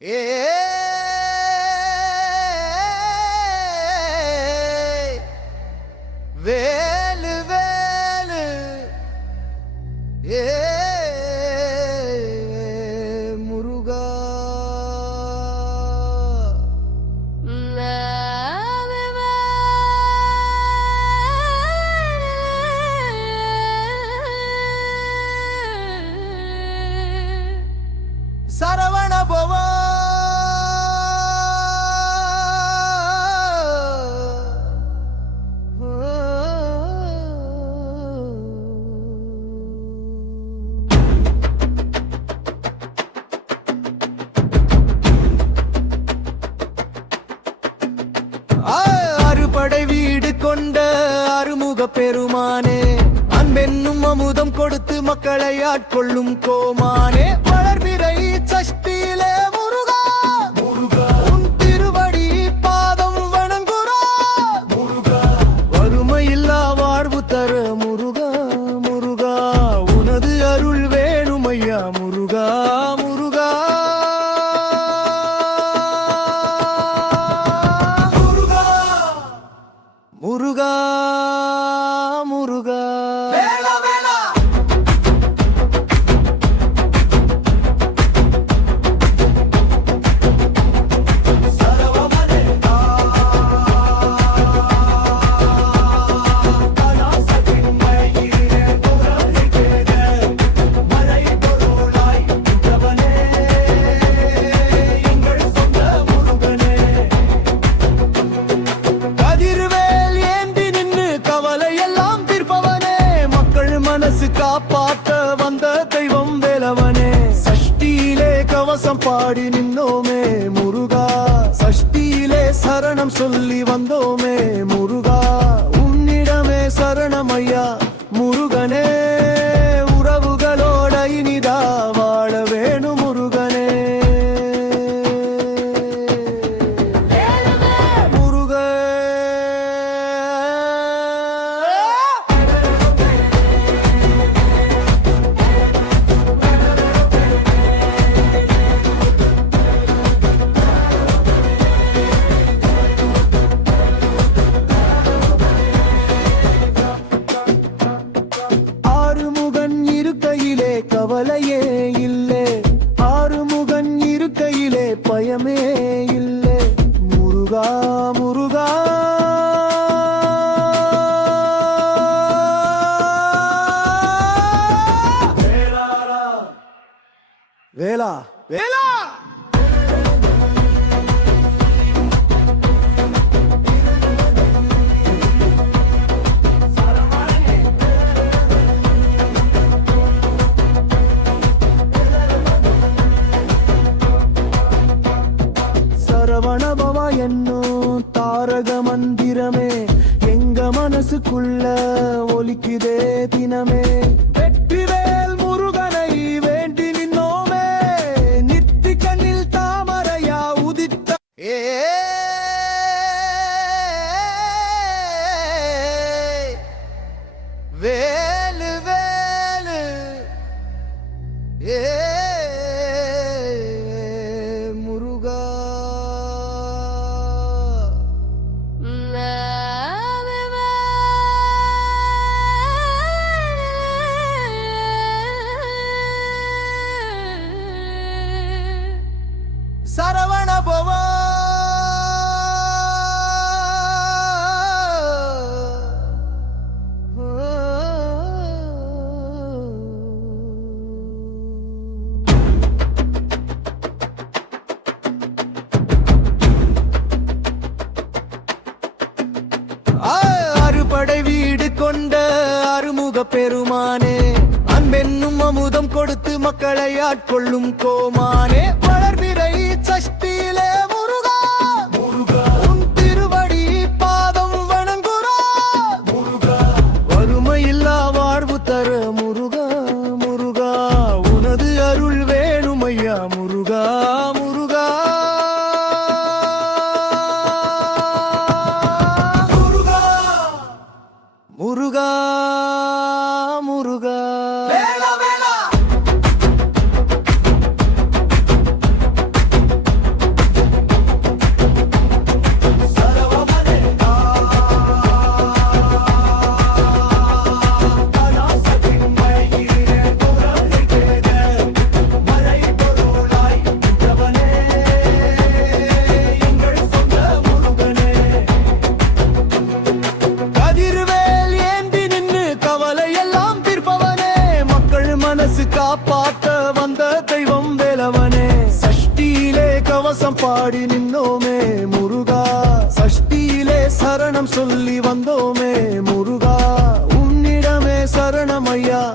Yeah. பெருமானே அன்பென்னும் அமுதம் கொடுத்து மக்களை ஆட்கொள்ளும் கோமானே. முருகா முருகா. கோசம் பாடி நின்னோமே முருகா. சஷ்டியிலே சரணம் சொல்லி வந்தோமே முருகா. வழியே இல்லை. ஆறுமுகன் இருக்கையிலே பயமே இல்லை. முருகா முருகா. வேலா. வேலா. சரவணபவா என்னும் தாரக மந்திரமே எங்க மனசுக்குள்ள ஒலிக்குதே தினமே. வெற்றிவேல் பெருமானே அன்பென்னும் அமுதம் கொடுத்து மக்களை ஆட்கொள்ளும் கோமானே. தேசம் பாடி நின்னோமே முருகா. சஷ்டியிலே சரணம் சொல்லி வந்தோமே முருகா. உன்னிடமே சரணம் ஐயா.